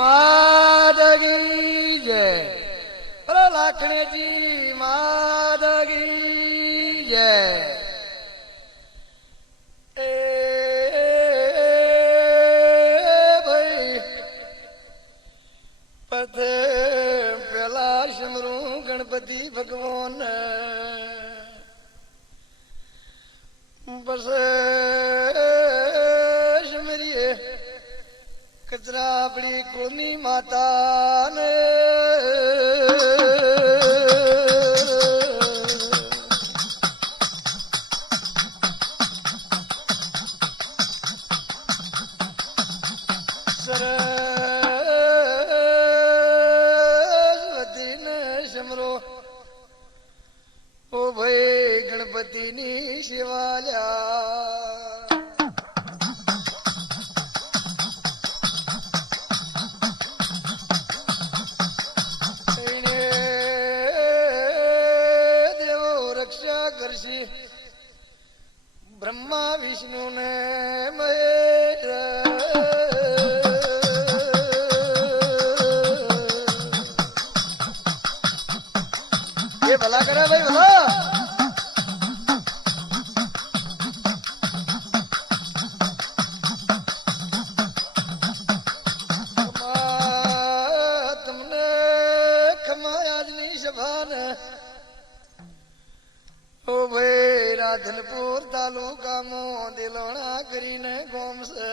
માદગી જય બોલો લાખણીજી માદગી જય એ ભાઈ પથે પેલા શમરું ગણપતિ ભગવાન બસ શમરીએ કચરા આપણી કુળની માતાને સરસ્વતીને શમરો ઓ ભાઈ ગણપતિની શિવાલ્યા કરશી બ્રહ્મા વિષ્ણુ ને મહેશ એ ભલા કરે ભાઈ ભલા તમને ખમાયાજની સભાને ઓ ભાઈ રાધનપુર તાલુકામાં દિલોણા કરીને ગોમ છે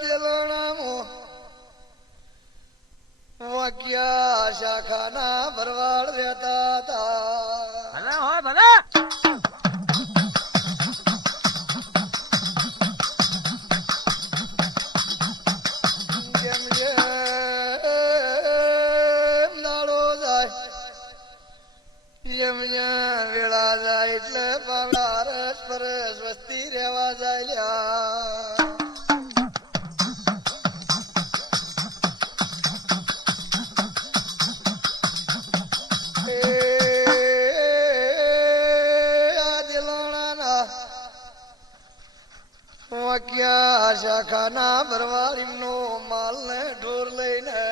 દિલોણામાં વાક્યા શાખાના ભરવાડ રહેતા હતા વેળા જાય એટલે પાવડા રસ પરસ વસ્તી રહેવા જાય દિલોણાના વાક્યા શાખાના ભરવાડી નો માલ ને ઢોર લઈને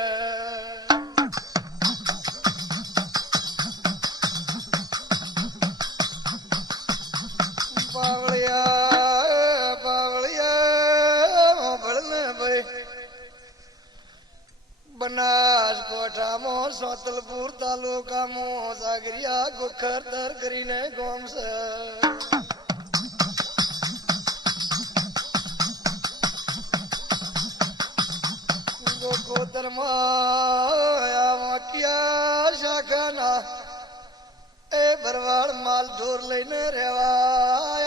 બનાસકોઠામાં સોતલપુર તાલુકામાં સાગરિયા ગોખરતર કરીને ગોમ છે ગોખોતરમાં વાક્યા શાખાના એ ભરવાડ માલ ઢોર લઈને રહેવા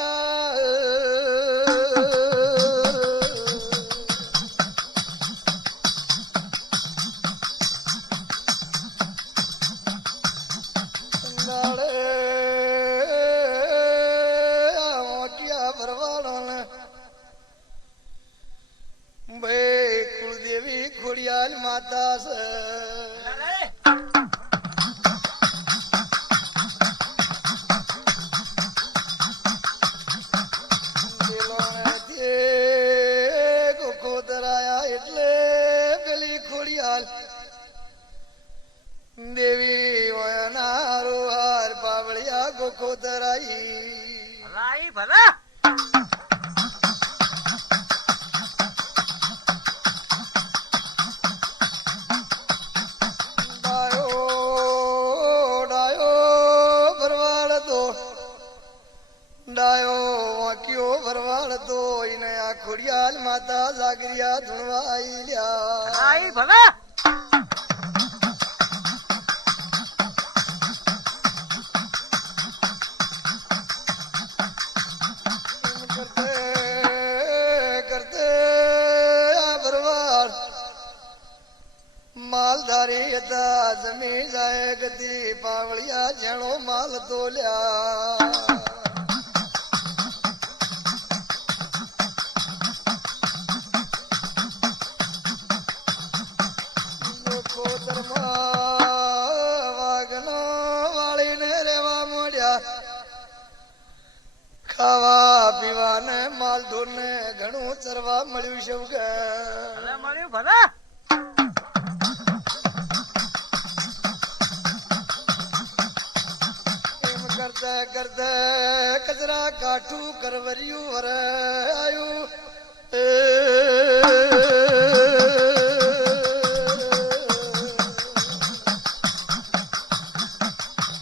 કુળદેવી ખોડિયાલ માતા છે ગોખોતરાયા એટલે પેલી ખોડિયાલ દેવી વયના રોહાર પાવળિયા ગોખોતરાઈ ભલા ડાયો વાક્યો ભરવાડ તો એને આ ખોડિયાલ માતા જાગરિયા ધૂણવાઈ લ્યા ભલા કરતે આ ભરવાડ માલધારી હતા જમી જાય ગતિ પાવળિયા જેણો માલ તોલ્યા વાઘનો ખાવા પીવા ને માલ ઢોર ને ઘણું ચરવા મળ્યું છે કે મળ્યું ભલા એમ કરતા કરતા કચરા કાઠું કરવર્યું વરે આયું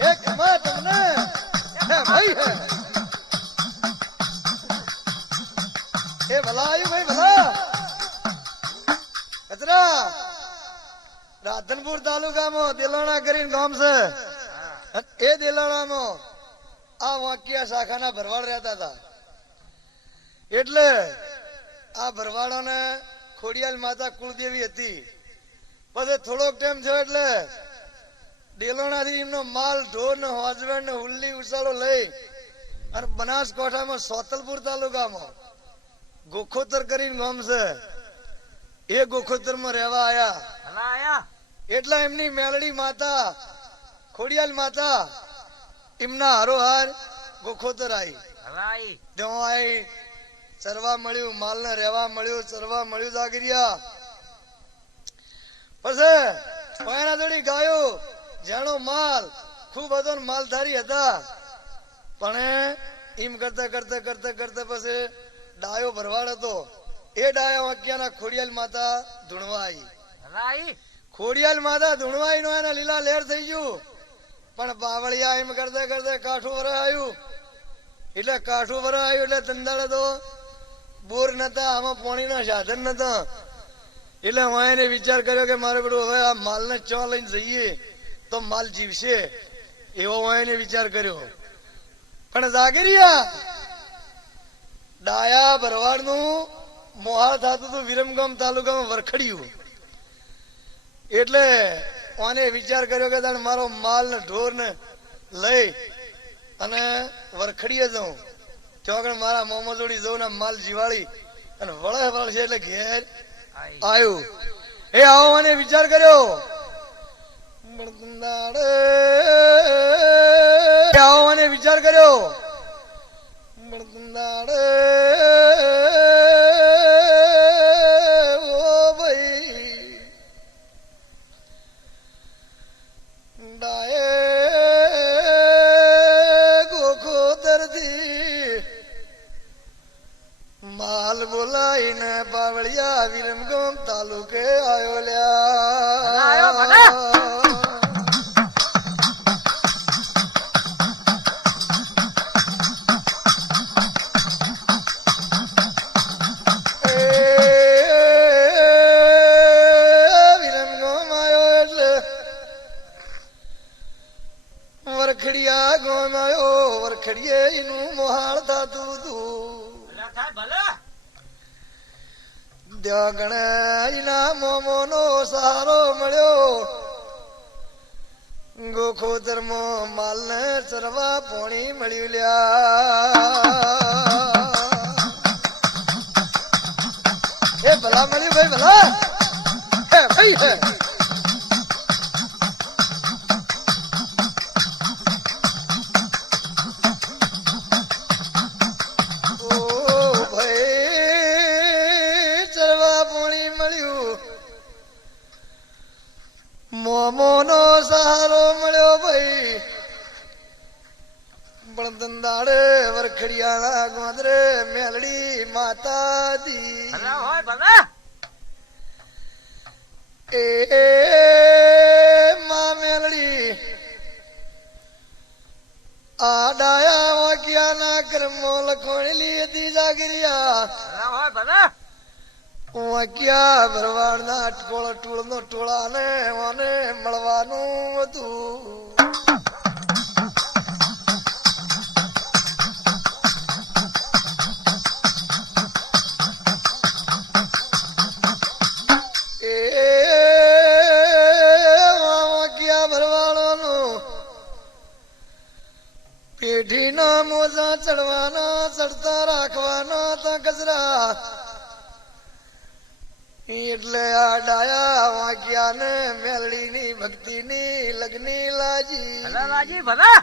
એ ખબર તમને હે ભાઈ હે એ ભલા આયુ ભાઈ ભલા કચરા રાધનપુર તાલુકામાં દેલાણા કરીને ગામ છે એ દેલાણામાં આ વાંકિયા શાખાના ભરવાડ રહેતા હતા એટલે આ ભરવાડોને ખોડિયાલ માતા કુળદેવી હતી પછી થોડોક ટાઈમ થયો એટલે દેલોણાથી એમનો માલ ઢોર ને હોજવેડ ને હુલ્લી ઉસાળો લઈ અને બનાસકાંઠામાં સોતલપુર તાલુકામાં ગોખોતર કરીને ગામ છે એ ગોખોતર માં રહેવા આયા એટલે એમની મેલડી માતા ખોડિયાલ માતા એમના હારોહાર ગોખોતર આવી ત્યાં આવી ચરવા મળ્યું માલ ને રહેવા મળ્યું ચરવા મળ્યું જાગરિયા પછી પૈણા જોડી ગાયો જેનો માલ ખૂબ હતો માલધારી હતા પણ એમ કરતા કરતા કરતા કરતા પછી ડાયો ભરવાડ હતો એ ડાયા વાક્યાના ખોડિયાલ માતા ધૂણવા આવી ખોડિયાલ માતા ધૂણવાઈ નો એના લીલા લહેર થઈ ગયું પણ બાવળિયા એમ કરતા કરતા કાઠું વર આવ્યું એટલે કાઠું વર આવ્યું એટલે ધંધાડે તો બોર નતા આમાં પાણી ના સાધન નતા એટલે હું એને વિચાર કર્યો કે મારે બધું હવે આ માલ ને ચા લઈને જઈએ તો માલ જીવશે એવો હું એને વિચાર કર્યો પણ જાગરિયા ડાયા ભરવાડ નું મોહાળ થતું હતું વિરમગામ તાલુકામાં વરખડ્યું એટલે મને વિચાર કર્યો કે મારો માલ ને ઢોર ને લઈ અને વરખડીએ જાઉં ત્યાં આગળ મારા મોમો જોડી જવું ને માલ જીવાળી અને વળશે એટલે ઘેર આવ્યું એ આવો મને વિચાર કર્યો આવો મને વિચાર કર્યો માલ બોલાઈને બાવળિયા વિરમગામ તાલુકે આવ્યો લ્યા વિરમગામ આવ્યો એટલે વરખડિયા ગામ આવ્યો વરખડીએ એનું મોહાળ થતું હતું ગણાઈના મોમો નો સહારો મળ્યો ગોખોતર માં માલ ને ચરવા પોણી મળ્યું લ્યા એ ભલા મળ્યું ભાઈ ભલા હે ભાઈ હે મોમો નો સહારો મળ્યો ભાઈ પણ ધંધાડે વરખડિયાના ગોદરે મેલડી માતા દી એ માં મેલડી આ ડાયા વાક્યાના કર્મો લખોણેલી હતી જાગરિયા વાક્યા ભરવાડ ના અટકોળ ટોળ નો ટોળા ને મને મળવાનું હતું એ વાક્યા ભરવાડો નું પેઢી ના મોજા ચડવાના ચડતા રાખવાના તા કચરા એટલે આ ડાયા વાગ્યા ને મેલડી ની ભક્તિ ની લગ્ની લાજી ભલા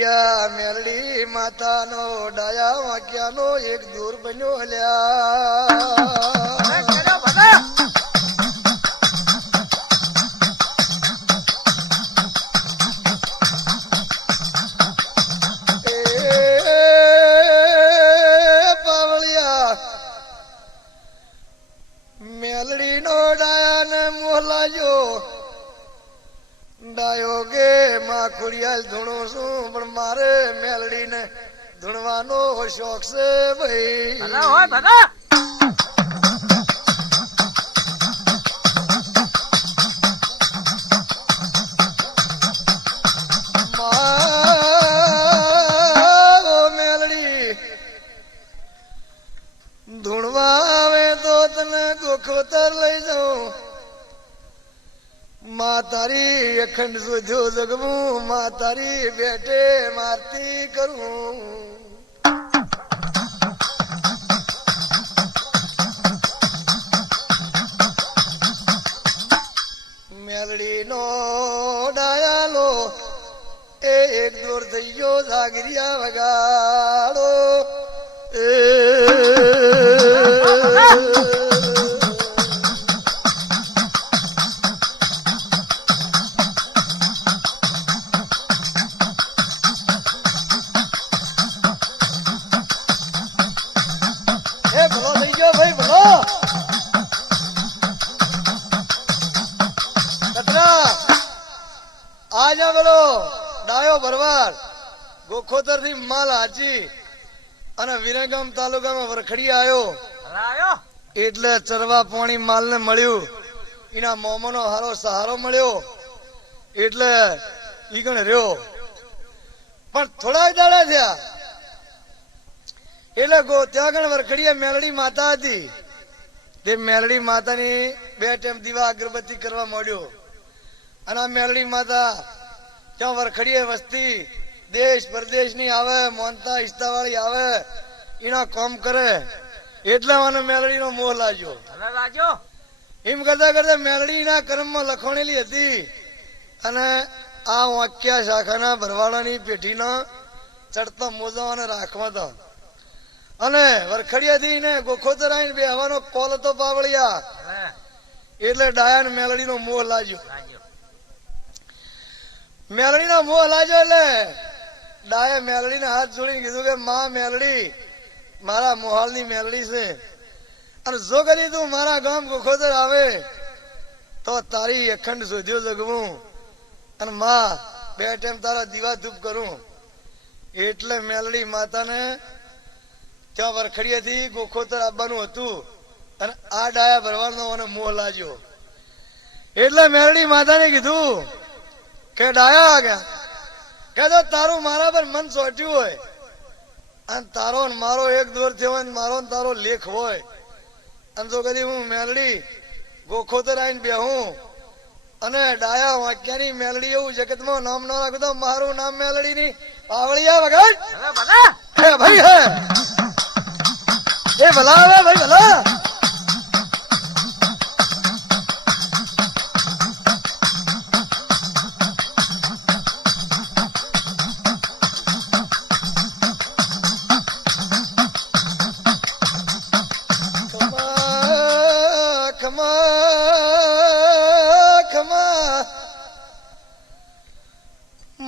રખડિયા મેલડી માતાનો ડાયા વાક્યાનો એક દૂર બન્યો લ્યા ચલો ભલા મેલડી નો ડાયા ને મોલાયો ડાયો ગે માં ખુડિયાલ ધૂણું છું પણ મારે મેલડી ને ધૂણવાનો શોખ છે ભાઈ ભલા હોય ભલા મેલડી ધૂણવા આવે તો તને ગોખોતર લઈ જાઉં માં તારી અખંડ સુધ્યો જગવું માં તારી બેટે મારતી કરું મેલડી નો ડાયાલો એ એક દોર થઈ ગયો જાગરિયા વગાડો ભલો થઈ ગયો ભાઈ ભલો કતરા આજા બોલો ડાયો ભરવાડ ગોખોતર થી માલ હાચી અને વિરંગામ તાલુકામાં વરખડી આવ્યો ભલા આયો એટલે ચરવા પાણી માલ ને મળ્યું એના મોમોનો હારો સહારો મળ્યો એટલે ઈ ગણ રહ્યો પણ થોડા દાડા થયા એટલે ત્યાં આગળ વરખડીયા મેલડી માતા હતી તે મેલડી માતાની 2 ટાઈમ દીવા અગરબત્તી કરવા માંડ્યો અને આ મેલડી માતા ત્યાં વરખડીએ વસ્તી દેશ પરદેશ ની આવે મોનતા ઈસ્તા વાળી આવે એના કામ કરે એટલે મને મેલડી નો મોહ લાગ્યો ભલા લાજો એમ કરતા કરતા મેલડી ના કર્મમાં લખોણેલી હતી અને આ વાક્યા શાખાના ભરવાડાની પેઢીનો ચડતા મોજા અને રાખવા હતા અને વરખડિયાથી ને ગોખોતર આવીને બે હવાનો કોલ હતો પાવળિયા એટલે ડાયા ને મેલડી નો મોહ લાગ્યો મેલડી નો મોહ લાગ્યો એટલે ડાયા મેલડી ને હાથ જોડીને કીધું કે માં મેલડી મારા મોહાલ ની મેલડી છે અને જો કરી તું મારા ગામ ગોખોતર આવે તો તારી અખંડ શોધ્યો જગવું અને માં 2 ટાઈમ તારા દીવા ધૂપ કરું એટલે મેલડી માતાને ત્યાં વરખડીએથી ગોખોતર આવવાનું હતું અને આ ડાયા ભરવાનો મને મોહ લાગ્યો એટલે મેલડી માતાને કીધું કે ડાયા ગયા કે તો તારું મારા પર મન ચોટ્યું હોય અને તારો ને મારો એક દોર થયો હોય મારો ને તારો લેખ હોય અને જો કદી હું મેલડી ગોખોતર આવીને બેહું અને ડાયા વાક્યાની મેલડી એવું જગતમાં નામ ન રાખું તો મારું નામ મેલડી ની પાવળિયા વગર હે ભાઈ હે એ ભલા આવે ભાઈ ભલા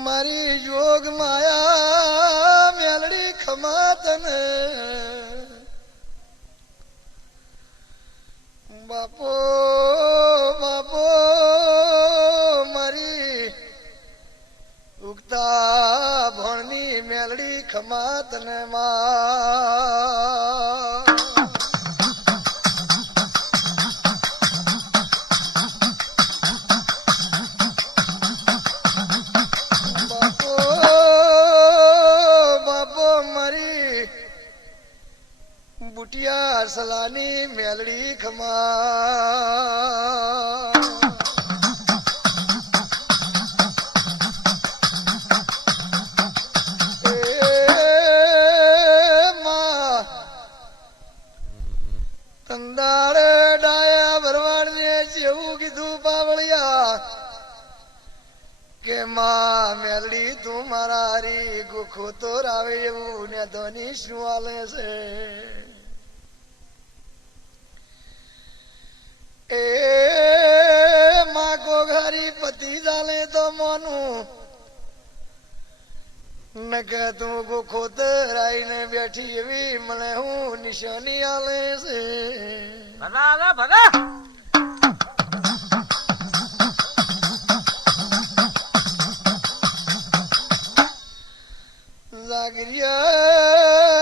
મારી યોગ માયા મેલડી ખમા તને બાપો બાપો મારી ઉગતા ભણની મેલડી ખમા તને માં બુટિયા સલાની મેલડી ખમા તંદાડે ડાયા ભરવાડ ને જેવું કીધું પાવળિયા કે માં મેલડી તું મારા હારી ગોખો તો રાવે એવું ને ધોની શું હાલે છે એ માં ગોઘારી પતિ ચાલે તો મોનું ન કે તું ગોખો તરાઈને બેઠી એવી મને હું નિશાની હાલે છે ભગા ભગા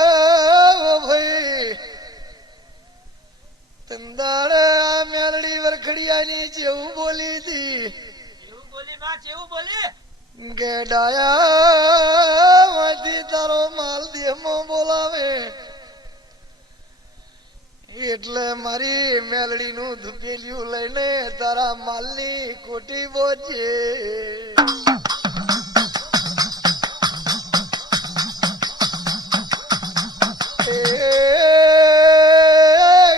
જાગરિયા ભાઈ તંદાડે આ મેલડી વરખડિયાની જેવું બોલી હતી એવું બોલી માં કેવું બોલી કે ડાયા માંથી તારો માલ દેહમાં બોલાવે એટલે મારી મેલડી નું ધુપેલિયું લઈને તારા માલની કોટી બોજે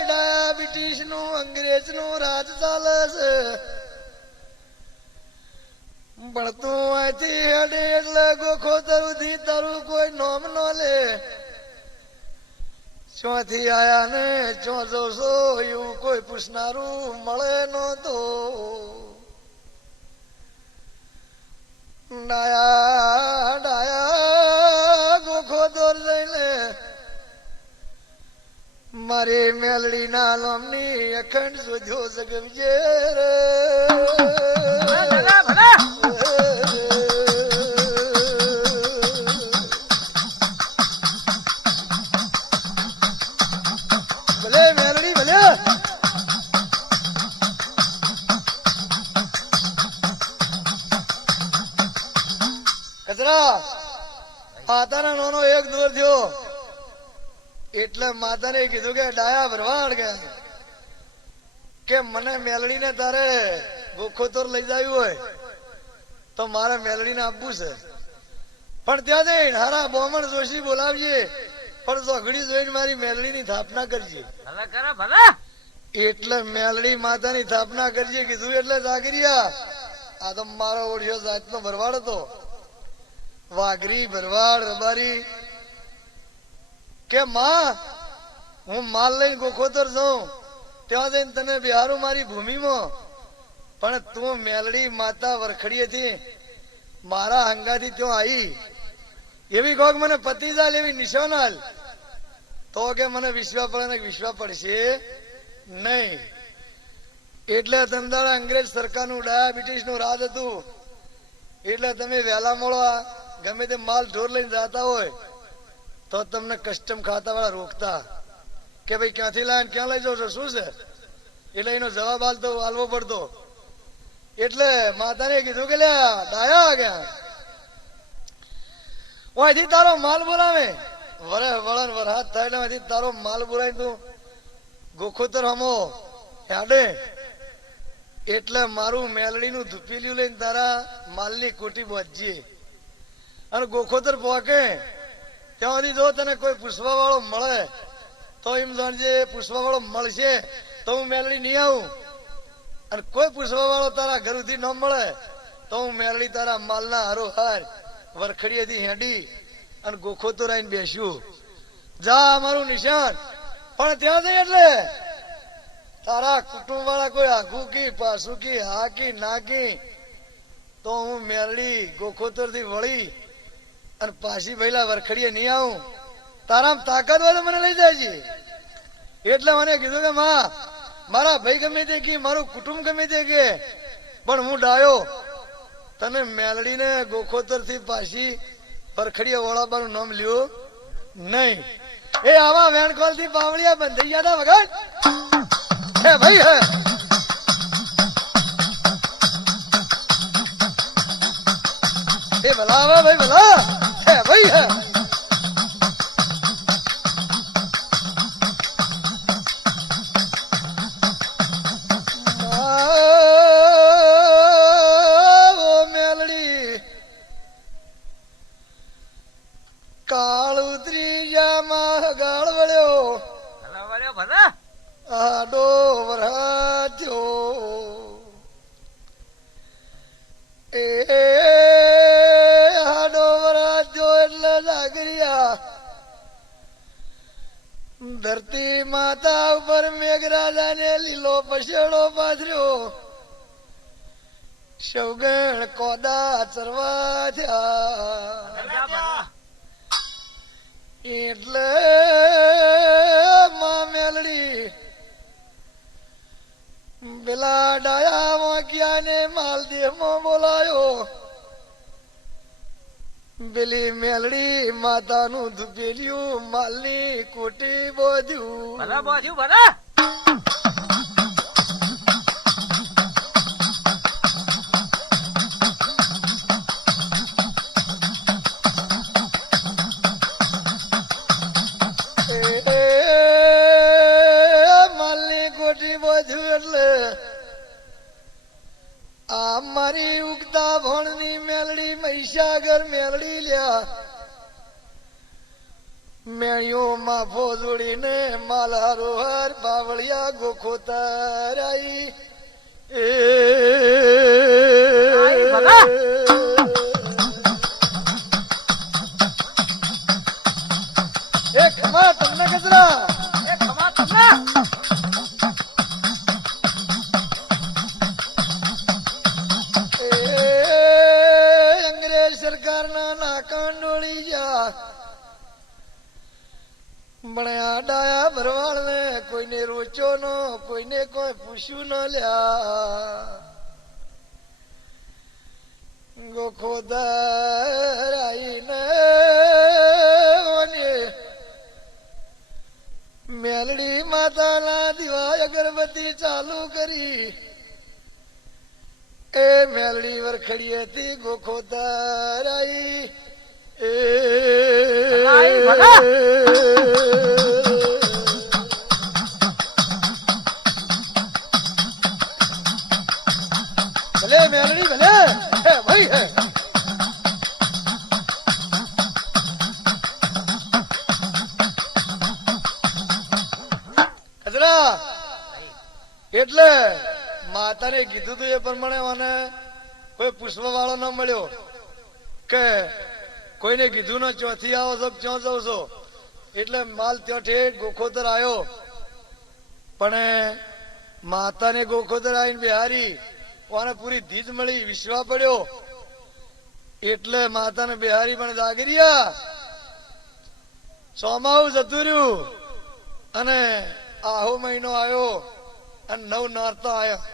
ડાયાબિટીસ નું અંગ્રેજ નું રાજ ચાલે છે પણ તું અહીંથી હેડે એટલે ગોખો તરુથી તારું કોઈ નોમ ન લે ચોથી આયા ને ચો જોશો એવું કોઈ પૂછનારું મળે નતો ડાયા ડાયા ગોખો દોર જઈને મારી મેલડી ના લોમની અખંડ શોધ્યો સગવજે રે ભગા ભગા ભલે મેલડી ભલે કચરા માતાના નાનો એક દૂર થયો એટલે માતાને કીધું કે ડાયા ભરવાડ કે મને મેલડીને તારે ગોખોતર લઈ જાયું હોય તો મારે મેલડીને આપવું છે પણ ત્યાં જઈને હારા બોમણ જોશી બોલાવજે પણ ઝઘડી જોઈને મારી મેલડીની સ્થાપના કરજે ભલે કરે ભલે એટલે મેલડી માતાની સ્થાપના કરજે કીધું એટલે જાગરિયા આ તો મારો ઓળખ્યો જાતનો ભરવાડ હતો વાઘરી ભરવાડ રબારી કે માં હું માલ લઈને ગોખોતર જાઉં ત્યાં જઈને તને બિહારું મારી ભૂમિમાં પણ તું મેલડી માતા વરખડીએથી મારા હંગાથી ત્યાં આવી એવી કોક મને પતિ જાલ એવી નિશાન હાલ તો કે મને વિશ્વા પડે ને વિશ્વા પડશે નહીં એટલે તમદારા અંગ્રેજ સરકારનું ડાયાબિટીસ નું રાજ હતું એટલે તમે વહેલા મળો ગમે તે માલ ઢોર લઈને જતા હોય તો તમને કસ્ટમ ખાતા વાળા રોકતા કે ભાઈ ક્યાંથી લાવીને ક્યાં લઈ જાવ છો શું છે એટલે એનો જવાબ આલવો પડતો એટલે માતાને કીધું કે લ્યા ડાયા ગયા અહીંથી તારો માલ બોલાવે વરે વળન વરહાત થાય એટલે અહીંથી તારો માલ બોલાવી તું ગોખોતર હમો હેડે એટલે મારું મેલડીનું ધુપીલિયું લઈને તારા માલની કોટી બોધજે અને ગોખોતર પહોંચે ત્યાં સુધી જો તને કોઈ પૂછવા વાળો મળે તો એમ જાણજે પૂછવા વાળો મળશે તો હું મેલડી નહીં આવું અને કોઈ પૂછવા વાળો તારા ઘરથી ન મળે તો હું મેલડી તારા માલના હારો હાર વરખડીએથી હેડી અને ગોખોતર આવીને બેસ્યું જા અમારું નિશાન પણ ત્યાં જઈ એટલે તારા કુટુંબ વાળા કોઈ આઘું કી પાછું કી હા કી ના કી તો હું મેલડી ગોખોતર થી વળી અને પાછી ભઈલા વરખડીએ નહીં આવું તારામ તાકાત હોય તો મને લઈ જાય એટલે મને કીધું કે માં મારા ભાઈ ગમે તે કે મારું કુટુંબ ગમે તે કે પણ હું ડાયો તને મેલડીને ગોખોતર થી પાછી વરખડીએ વળાવવાનું નામ લ્યું નહીં એ આવા વેણકોલ થી પાવડિયા બંધાઈ ગયા હતા વગર હે ભાઈ હે એ ભલા આવા ભાઈ ભલા હે ભાઈ હે મેલડી કાળ ઉતરી જામાં ગાળ વળ્યો ભલે વળ્યો ભલે આડો વરાજો એ ધરતી માતા ઉપર મેઘરાજાને લીલો પછેડો પાથર્યો, સૌગણ કોદા ચરવા થયા. એટલે માં મેલડી પેલા ડાયા વાંક્યાને માલદેવમાં બોલાયો. પેલી મેલડી માતાનું ધુપેલિયું માલની કોટી બોધ્યું. ભલા બોધ્યું ભલા. માલની કોટી બોધ્યું એટલે આ મારી ઉગતા ભણની મેલડી મહીસાગર મેલડી લ્યા. મેળીઓ માફો જોડીને માલારો હર બાવળિયા ગોખો તરાઈ. એ ખમા તમને ગજરા. એ ખમા તમને. અંગ્રેજ સરકારના નાકાન ડોળી જા. ભણ્યા ડાયા ભરવાડ ને કોઈને રોચો નો, કોઈને કોઈ પૂછ્યું ન લ્યા. ગોખોદર આઈને મેલડી માતાના દિવાય અગરબત્તી ચાલુ કરી. એ મેલડી વરખડી હતી ગોખોદર આઈ. ભલે મેલડી ભલે હે ભાઈ હે. કચરા એટલે માતાને કીધું તું એ પ્રમાણે મને કોઈ પૂછવા વાળો ન મળ્યો કે કોઈને કીધું ને ચોથી આવો છો ક્યાં જાવ છો. એટલે માલ ત્યાં ઠેઠ ગોખોદર આવ્યો. પણ માતાને ગોખોદર આવીને બિહારી કોને પૂરી ધીજ મળી, વિશ્વા પડ્યો. એટલે માતાને બિહારી પણ જાગરિયા. સોમાવું જતું રહ્યું અને આહો મહિનો આવ્યો અને નવ નારતા આવ્યા.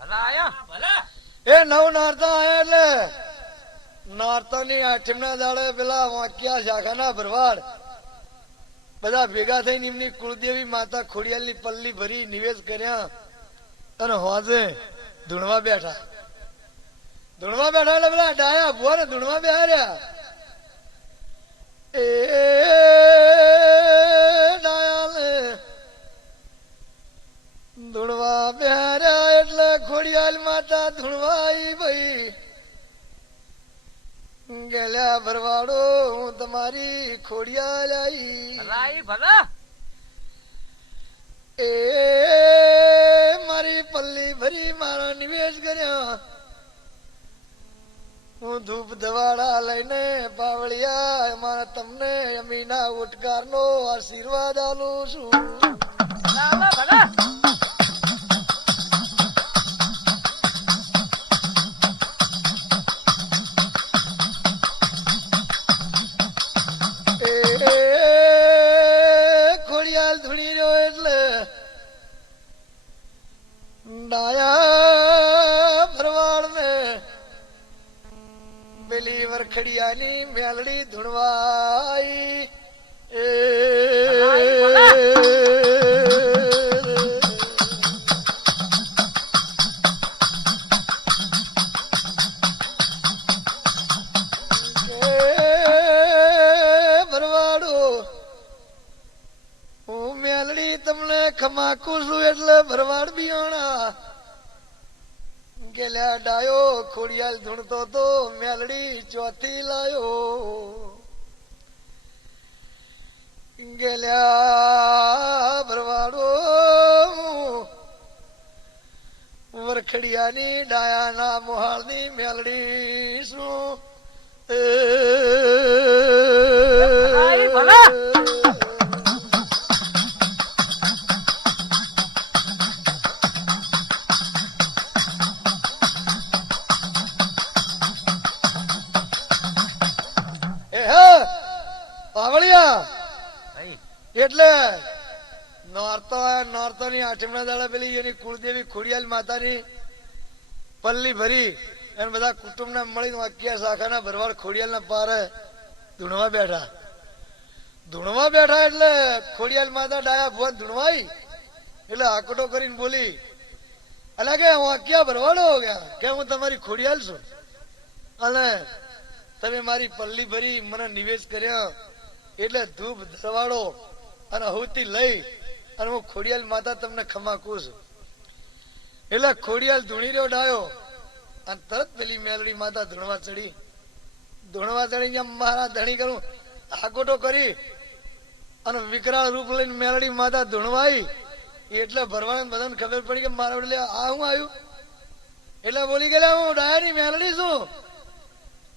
ભલા આયા ભલા. એ નવ નારતા આવ્યા એટલે નારતાની આઠમના દાડે પેલા વાંક્યા શાખાના ભરવાડ બધા ભેગા થઈને એમની કુળદેવી માતા ખોડિયાલની પલ્લી ભરી નિવેદ કર્યા અને હોજે ધૂણવા બેઠા. ધૂણવા બેઠા એટલે પેલા ડાયા ભુવા ને ધૂણવા બેહાર્યા. એ ડાયાને ધૂણવા બેહાર્યા એટલે ખોડિયાલ માતા ધૂણવાઈ ભાઈ. ગેલ્યા ભરવાડો હું તમારી ખોડિયાલ આઈ. ભલા ભલા. એ મારી પલ્લી ભરી મારા નિવેશ કર્યા. હું ધૂપ ધવાડા લઈને પાવળિયા મારા તમને અમીના ઉટકાર નો આશીર્વાદ આલું છું. ભલા ભલા. ખોડિયાલ ધૂણી રહ્યો એટલે ડાયા ભરવાડ ને પેલી વરખડિયાની મેલડી ધૂણવાઈ. ભરવાડો હું મેલડી તમને ખમાકું છું એટલે ભરવાડ બિયાણા. ગેલ્યા ડાયો ખોડિયાલ ધૂણતો તો મેલડી ચોથી લાયો. ગેલ્યા ભરવાડો વરખડિયાની ડાયાના મોહાળની મેલડી શું. ભલા. એટલે નોરતાની આઠમના દાડા પેલી એની કુળદેવી ખોડિયાલ માતાની પલ્લી ભરી અને બધા કુટુંબના મળીને વાક્યા શાખાના ભરવાડ ખોડિયાલના પારે ધૂણવા બેઠા એટલે ખોડિયાલ માતા ડાયા ભુવન ધૂણવાઈ એટલે આકટો કરીને બોલી અલા કે વાક્યા ભરવાડો ગયા કે હું તમારી ખોડિયાલ છું અને તમે મારી પલ્લી ભરી મને નિવેશ કર્યા એટલે ધૂપ ધરવાડો અને આહુતિ લઈ અને હું ખોડિયાલ માતા તમને ખમાકું છું. એટલે ખોડિયાલ ધૂણી રહ્યો ડાયો અને તરત પેલી મેલડી માતા ધૂણવા ચડી મારા ધણી કરું આકોટો કરી અને વિકરાળ રૂપ લઈને મેલડી માતા ધૂણવાઈ એટલે ભરવાડ બધાને ખબર પડી કે મારા એટલે આ હું આવ્યું એટલે બોલી ગયેલા હું ડાયાની મેલડી છું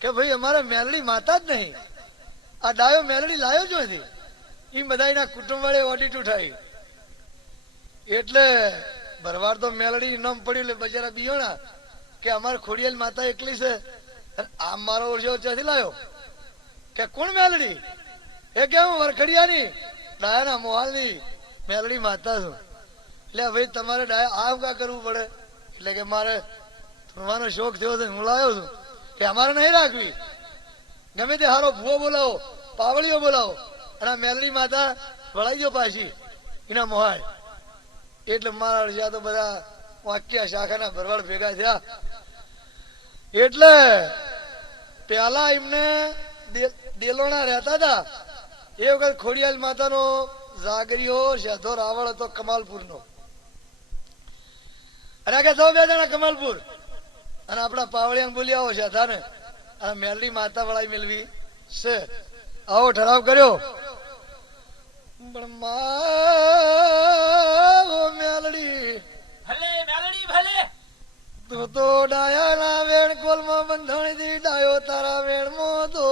કે ભાઈ અમારે મેલડી માતા જ નહીં આ ડાયો મેલડી લાયો જ નથી. એ બધા એના કુટુંબ વાળે ઓડિટ ઉઠાવી એટલે ભરવાડ તો મેલડી નામ પડ્યું એટલે બજારા બિયોણા કે અમારે ખોડિયાલ માતા એકલી છે આ મારો ઓળખ્યો ત્યાંથી લાયો કે કોણ મેલડી એ કે હું વરખડિયાની ડાયાના મોહાલની મેલડી માતા છું. એટલે ભાઈ તમારે ડાયા આ કા કરવું પડે એટલે કે મારે ધૂણવાનો શોખ થયો છે હું લાવ્યો છું કે અમારે નહીં રાખવી ગમે તે હારો ભૂવો બોલાવો પાવળીઓ બોલાવો અને આ મેલડી માતા વળાઈ ગયો પાછી એના મોહાળ એટલે મારા અડધા તો બધા વાક્યા શાખાના ભરવાડ ભેગા થયા એટલે પેલા એમને દેલોણા રહેતા હતા એ વખત ખોડિયાલ માતાનો જાગરીઓ શેધો રાવળ હતો કમાલપુરનો અને કે સૌ બે જણા કમાલપુર અને આપણા પાવળિયાને બોલી આવો શેધાને અને મેલડી માતા વળાઈ મેળવી છે આવો ઠરાવ કર્યો પણ મેલડી ભલે તું તો ડાયાના વેણ કોલમાં બંધણી થી ડાયો તારા વેણમાં તો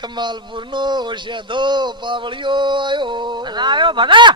કમાલપુર નો શેધો પાવળિયો ભલા આયો ભલા